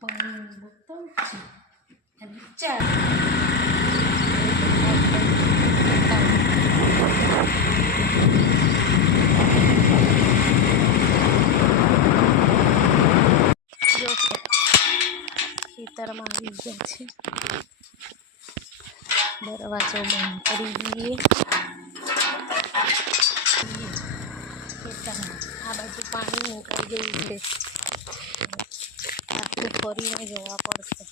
પાણી બોતલ છે અને ચા ખેતરમાં આવી ગયા છે. દરવાજો બંધ કરી દઈએ. ખેતરમાં આ બાજુ પાણી મુકાઈ ગયું છે. આટલું ફરીને જવા પડશે.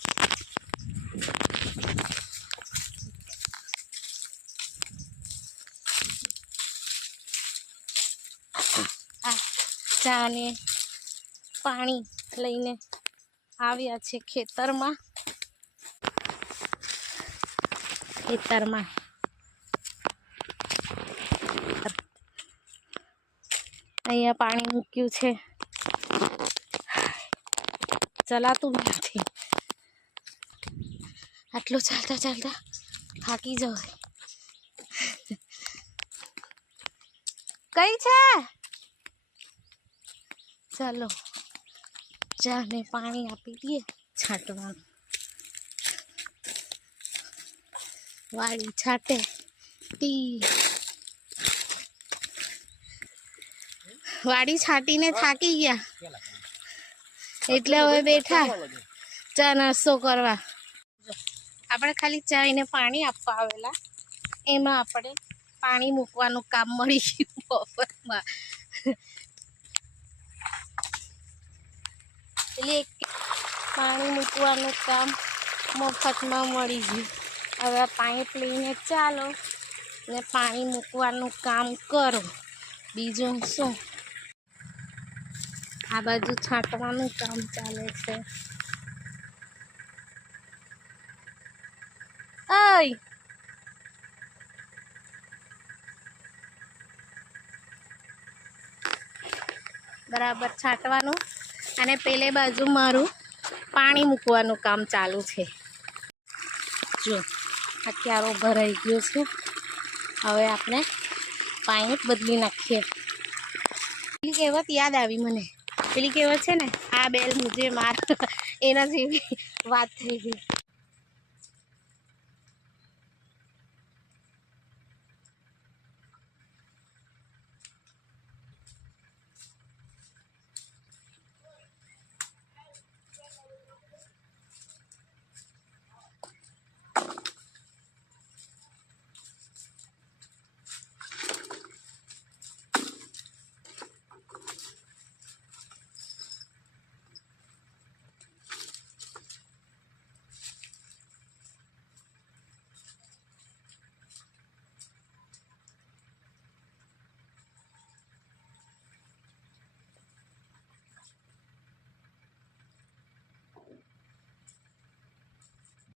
આ ચાને પાણી લઈને આવ્યા છે ખેતરમાં. અહીંયા પાણી મૂક્યું છે. ચલાતું નથી. આટલું ચાલતા ચાલતા થાકી જવાય. કઈ છે? ચાલો ચાને પાણી આપી દઈએ. છાંટવાનું વાળી છાંટે તી વાડી છાંટીને થાકી ગયા એટલે હવે બેઠા ચા નાસ્તો કરવા. આપણે ખાલી ચા એને પાણી આપવા આવેલા, એમાં આપણે પાણી મૂકવાનું કામ મળી ગયું બપોરમાં. એટલે પાણી મૂકવાનું કામ મફતમાં મળી ગયું. હવે પાઇપ લઈને ચાલો ને પાણી મૂકવાનું કામ કરો. બીજું શું? આ બાજુ છાંટવાનું કામ ચાલે છે. ઓય બરાબર છાંટવાનું અને પેલે બાજુ મારું પાણી મૂકવાનું કામ ચાલુ છે. જો આ ક્યારો ભરાઈ ગયો છે. હવે આપણે પાઇપ બદલી નાખીએ. પેલી કહેવત યાદ આવી મને. પેલી કહેવત છે ને, આ બેલ મુજે માર, એના જેવી વાત થઈ ગઈ.